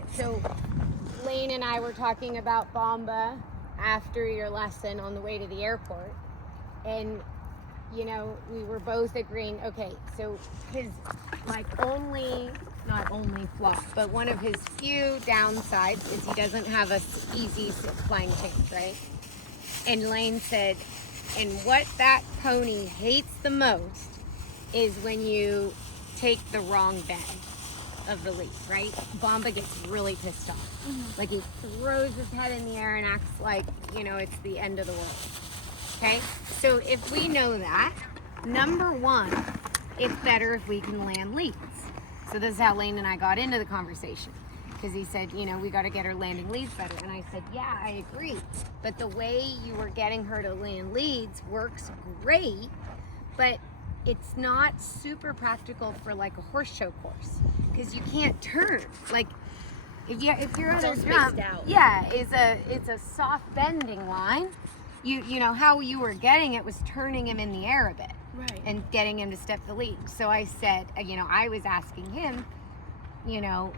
it. So Lane and I were talking about Bomba after your lesson on the way to the airport. And, you know, we were both agreeing, okay, so his, like, not only flaw, but one of his few downsides is he doesn't have a easy flying change, right? And Lane said, and what that pony hates the most is when you take the wrong bend of the lead, right? Bomba gets really pissed off. Mm-hmm. Like he throws his head in the air and acts like, you know, it's the end of the world. Okay? So if we know that, number one, it's better if we can land leads. So this is how Lane and I got into the conversation. Because he said, you know, we got to get her landing leads better. And I said, yeah, I agree. But the way you were getting her to land leads works great, but it's not super practical for like a horse show course. Because you can't turn. Like, if you're on a jump, yeah, it's a soft bending line. You know, how you were getting it was turning him in the air a bit. Right. And getting him to step the lead. So I said, you know, I was asking him, you know,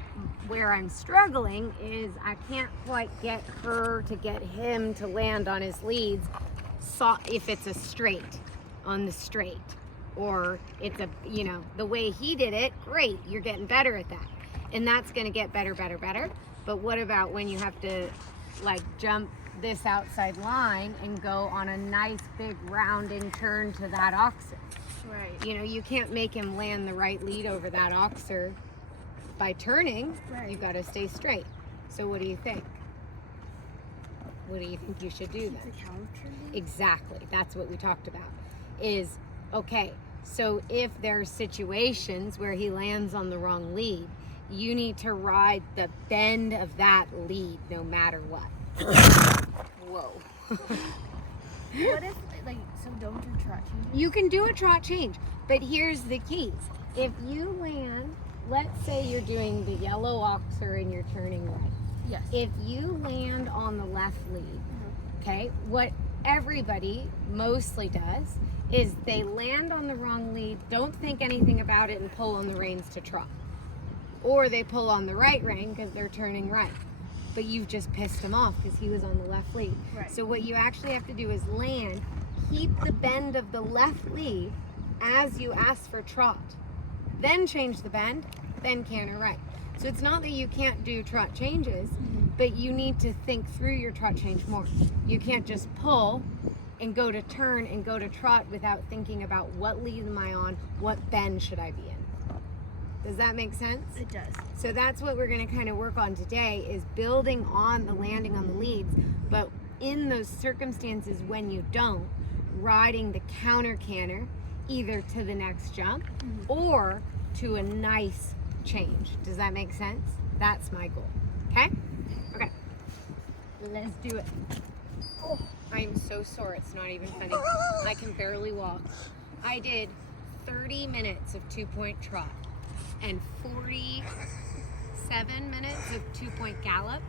where I'm struggling is I can't quite get her to get him to land on his leads. So if it's a straight on the straight, or it's a, you know, the way he did it, great, you're getting better at that. And that's going to get better. But what about when you have to like jump this outside line and go on a nice big rounding turn to that oxer? Right. You know, you can't make him land the right lead over that oxer by turning. Right. You've got to stay straight. So what do you think? What do you think you should do then? Exactly. That's what we talked about. Is, okay, so if there's situations where he lands on the wrong lead, you need to ride the bend of that lead no matter what. Whoa. What if, like, so don't do trot change? You can do a trot change, but here's the key. If you land, let's say you're doing the yellow oxer and you're turning right. Yes. If you land on the left lead, okay, what everybody mostly does is they land on the wrong lead, don't think anything about it, and pull on the reins to trot. Or they pull on the right rein because they're turning right. But you've just pissed him off because he was on the left lead. Right. So what you actually have to do is land, keep the bend of the left lead as you ask for trot. Then change the bend, then canter right. So it's not that you can't do trot changes, but you need to think through your trot change more. You can't just pull and go to turn and go to trot without thinking about what lead am I on, what bend should I be in. Does that make sense? It does. So that's what we're going to kind of work on today, is building on the landing on the leads, but in those circumstances when you don't, riding the counter canter either to the next jump or to a nice change. Does that make sense? That's my goal. Okay? Okay. Let's do it. Oh, I'm so sore. It's not even funny. I can barely walk. I did 30 minutes of 2-point trot and 47 minutes of 2-point gallop